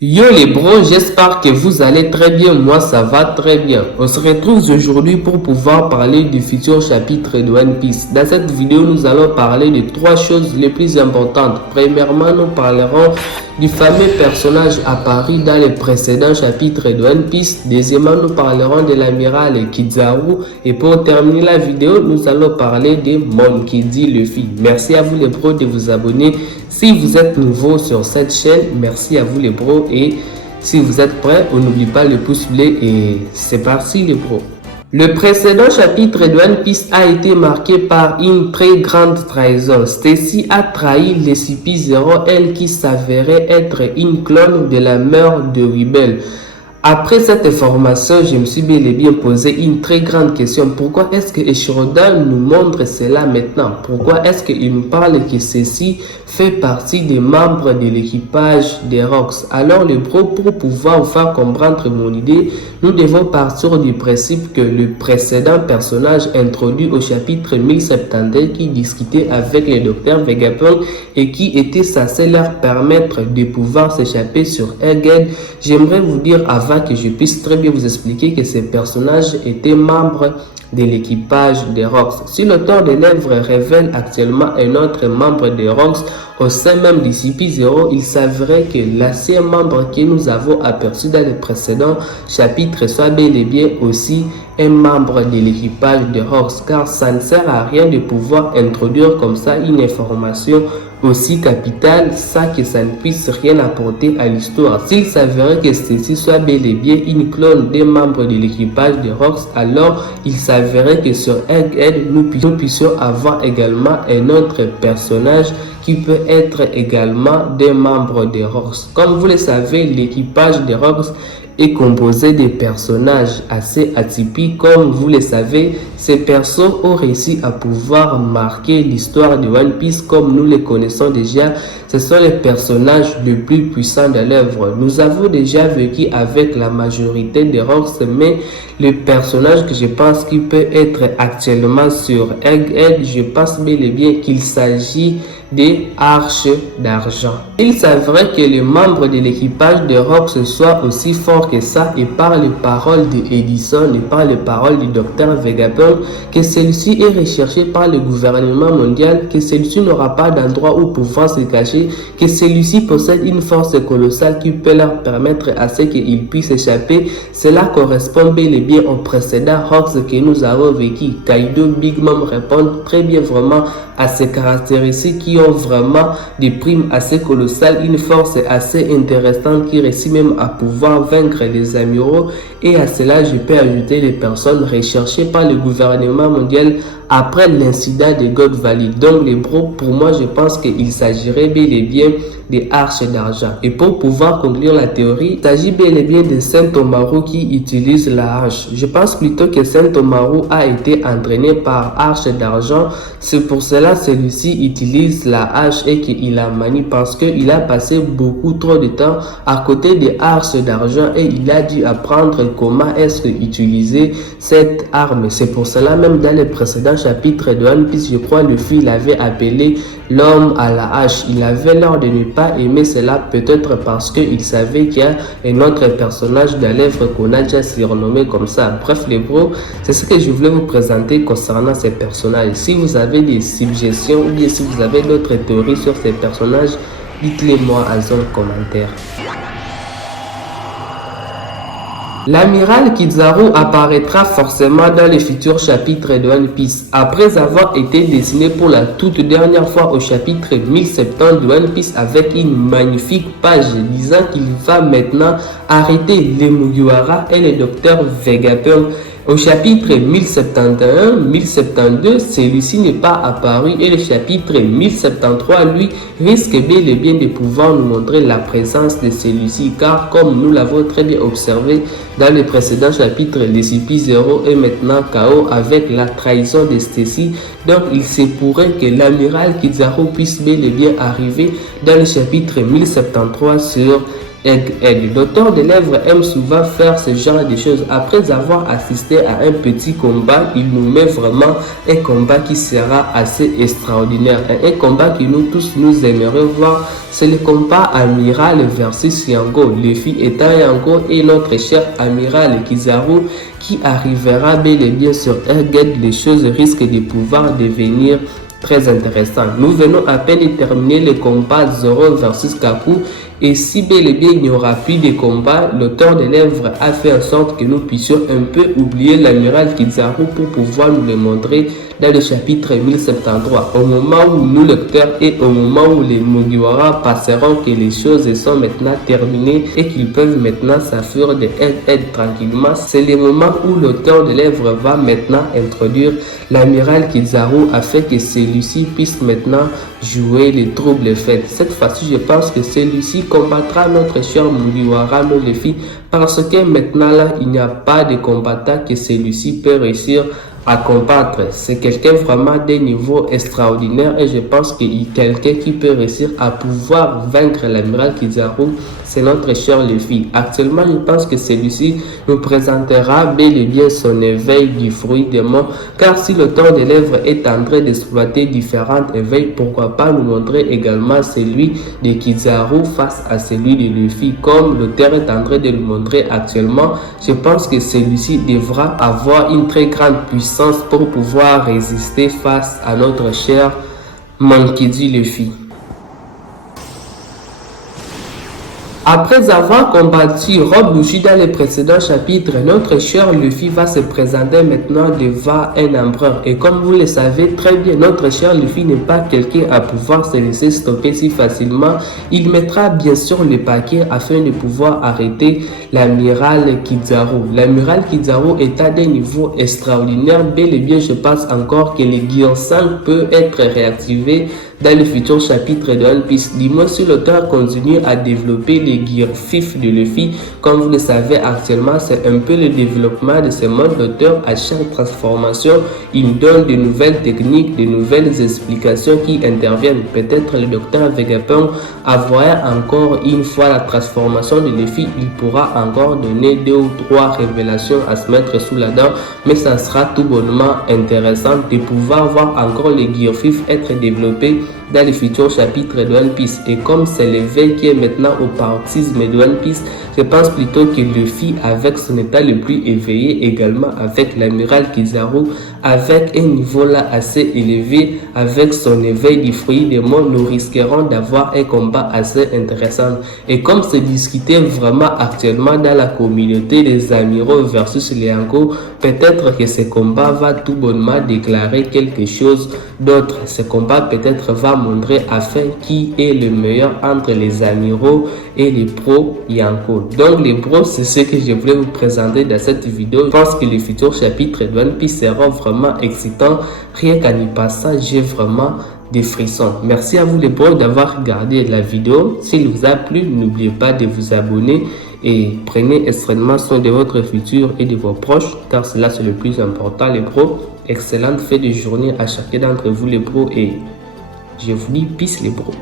Yo les bros, j'espère que vous allez très bien, moi ça va très bien. On se retrouve aujourd'hui pour pouvoir parler du futur chapitre de One Piece. Dans cette vidéo, nous allons parler de trois choses les plus importantes. Premièrement, nous parlerons du fameux personnage apparu dans les précédents chapitres de One Piece. Deuxièmement, nous parlerons de l'amiral Kizaru. Et pour terminer la vidéo, nous allons parler de Monkey D. Luffy. Merci à vous les bros de vous abonner. Si vous êtes nouveau sur cette chaîne, merci à vous les bros. Et si vous êtes prêts, on n'oublie pas le pouce bleu et c'est parti les bros. Le précédent chapitre de One Piece a été marqué par une très grande trahison. Stacy a trahi les CP0, elle qui s'avérait être une clone de la mère de Rebel. Après cette information, je me suis bel et bien posé une très grande question. Pourquoi est-ce que Eiichiro-oda nous montre cela maintenant? Pourquoi est-ce qu'il nous parle que ceci fait partie des membres de l'équipage des Rocks? Alors les bros, pour pouvoir vous faire comprendre mon idée, nous devons partir du principe que le précédent personnage introduit au chapitre 1070 qui discutait avec le docteur Vegapunk et qui était censé leur permettre de pouvoir s'échapper sur Egghead, j'aimerais vous dire avant que je puisse très bien vous expliquer que ces personnages étaient membres de l'équipage des Rocks. Si l'auteur des lèvres révèle actuellement un autre membre des Rocks au sein même du CP0, il s'avérait que l'ancien membre que nous avons aperçu dans les précédents chapitres soit bel et bien aussi un membre de l'équipage des Rocks, car ça ne sert à rien de pouvoir introduire comme ça une information aussi capitale sans que ça ne puisse rien apporter à l'histoire. S'il s'avérait que ceci soit bel et bien une clone des membres de l'équipage des Rocks, alors il s'avérait que sur Egghead, nous puissions avoir également un autre personnage qui peut être également des membres des Rocks. Comme vous le savez, l'équipage des Rocks est composé de personnages assez atypiques. Comme vous le savez, ces persos ont réussi à pouvoir marquer l'histoire de One Piece comme nous les connaissons déjà. Ce sont les personnages les plus puissants de l'œuvre. Nous avons déjà vécu avec la majorité des Rocks, mais le personnage que je pense qu'il peut être actuellement sur Egghead, je pense bel et bien qu'il s'agit des Arches d'Argent. Il s'avérait que les membres de l'équipage de Rocks soient aussi forts que ça, et par les paroles d'Edison et par les paroles du docteur Vegapunk, que celui-ci est recherché par le gouvernement mondial, que celui-ci n'aura pas d'endroit où pouvoir se cacher, que celui-ci possède une force colossale qui peut leur permettre à ce qu'ils puissent échapper. Cela correspond bel et bien au précédent Rocks que nous avons vécu. Kaido, Big Mom répondent très bien vraiment à ces caractéristiques qui ont vraiment des primes assez colossales, une force assez intéressante qui réussit même à pouvoir vaincre les amiraux. Et à cela, je peux ajouter les personnes recherchées par le gouvernement mondial après l'incident de God Valley. Donc les bros, pour moi, je pense qu'il s'agirait bel et bien des Arches d'Argent. Et pour pouvoir conclure la théorie, il s'agit bel et bien de Sentomaru qui utilise la hache. Je pense plutôt que Sentomaru a été entraîné par Arches d'Argent. C'est pour cela celui-ci utilise la hache et qu'il la manie, parce qu'il a passé beaucoup trop de temps à côté des Arches d'Argent et il a dû apprendre comment est-ce que utiliser cette arme. C'est pour cela même dans les précédents chapitres de One Piece, je crois Luffy l'avait appelé l'homme à la hache. Il avait l'air de ne pas aimer cela, peut-être parce qu'il savait qu'il y a un autre personnage de l'œuvre qu'on a déjà surnommé comme ça. Bref les bros, c'est ce que je voulais vous présenter concernant ces personnages. Si vous avez des suggestions ou bien si vous avez d'autres théories sur ces personnages, dites-les moi en zone commentaire. L'amiral Kizaru apparaîtra forcément dans les futurs chapitres de One Piece. Après avoir été dessiné pour la toute dernière fois au chapitre 1070 de One Piece avec une magnifique page disant qu'il va maintenant arrêter les Mugiwara et le docteur Vegapunk. Au chapitre 1071, 1072, celui-ci n'est pas apparu et le chapitre 1073, lui, risque bel et bien de pouvoir nous montrer la présence de celui-ci, car comme nous l'avons très bien observé dans le précédent chapitre, les CP0 est maintenant KO avec la trahison de Stacy. Donc il se pourrait que l'amiral Kizaru puisse bel et bien arriver dans le chapitre 1073 sur Egg. L'auteur de l'œuvre aime souvent faire ce genre de choses. Après avoir assisté à un petit combat, il nous met vraiment un combat qui sera assez extraordinaire. Un combat que nous tous nous aimerions voir. C'est le combat Amiral versus Yango. Luffy étant Yango et notre cher Amiral Kizaru qui arrivera bel et bien sur Egg. Les choses risquent de pouvoir devenir très intéressant. Nous venons à peine de terminer le combat Zoro versus Kaku et si bel et bien il n'y aura plus de combat, l'auteur de l'œuvre a fait en sorte que nous puissions un peu oublier l'amiral Kizaru pour pouvoir nous le montrer dans le chapitre 1073. Au moment où nous lecteurs et au moment où les Mugiwara passeront que les choses sont maintenant terminées et qu'ils peuvent maintenant s'assurer de être tranquillement, c'est le moment où l'auteur de l'œuvre va maintenant introduire l'amiral Kizaru afin que celui-ci puisse maintenant jouer les troubles faits. Cette fois-ci, je pense que celui-ci combattra notre cher Mugiwara no Luffy parce que maintenant là, il n'y a pas de combattant que celui-ci peut réussir à combattre. C'est quelqu'un vraiment d'un niveau extraordinaire et je pense qu'il est quelqu'un qui peut réussir à pouvoir vaincre l'amiral Kizaru. C'est notre cher Luffy. Actuellement, je pense que celui-ci nous présentera bel et bien son éveil du fruit démon, car si l'auteur de l'œuvre est en train d'exploiter différents éveils, pourquoi pas nous montrer également celui de Kizaru face à celui de Luffy, comme l'auteur est en train de le montrer actuellement. Je pense que celui-ci devra avoir une très grande puissance pour pouvoir résister face à notre cher Monkey D. Luffy. Après avoir combattu Rob Lucci dans les précédents chapitres, notre cher Luffy va se présenter maintenant devant un empereur. Et comme vous le savez très bien, notre cher Luffy n'est pas quelqu'un à pouvoir se laisser stopper si facilement. Il mettra bien sûr le paquet afin de pouvoir arrêter l'amiral Kizaru. L'amiral Kizaru est à des niveaux extraordinaires. Bel et bien, je pense encore que le Gear 5 peut être réactivé dans le futur chapitre de One Piece. Dis-moi si l'auteur continue à développer les Gear 5 de Luffy. Comme vous le savez actuellement, c'est un peu le développement de ce mode. L'auteur à chaque transformation, il donne de nouvelles techniques, de nouvelles explications qui interviennent. Peut-être le docteur Vegapunk avoir encore une fois la transformation de Luffy, il pourra encore donner 2 ou 3 révélations à se mettre sous la dent, mais ça sera tout bonnement intéressant de pouvoir voir encore les Gear 5 être développés dans les futurs chapitres de One Piece. Et comme c'est l'éveil qui est maintenant au paroxysme de One Piece, je pense plutôt que Luffy, avec son état le plus éveillé, également avec l'amiral Kizaru, avec un niveau là assez élevé, avec son éveil du fruit des mots, nous risquerons d'avoir un combat assez intéressant. Et comme c'est discuté vraiment actuellement dans la communauté des amiraux versus les Yonko, peut-être que ce combat va tout bonnement déclarer quelque chose d'autre. Ce combat peut-être va montrer afin qui est le meilleur entre les amiraux et les pros Yonko. Donc les pros, c'est ce que je voulais vous présenter dans cette vidéo. Je pense que les futurs chapitres de One Piece seront vraiment excitants. Rien qu'en y passant, j'ai vraiment des frissons. Merci à vous les pros d'avoir regardé la vidéo. S'il vous a plu, n'oubliez pas de vous abonner et prenez extrêmement soin de votre futur et de vos proches, car cela c'est le plus important les pros. Excellente fin de journée à chacun d'entre vous les pros et je vous dis peace les pros.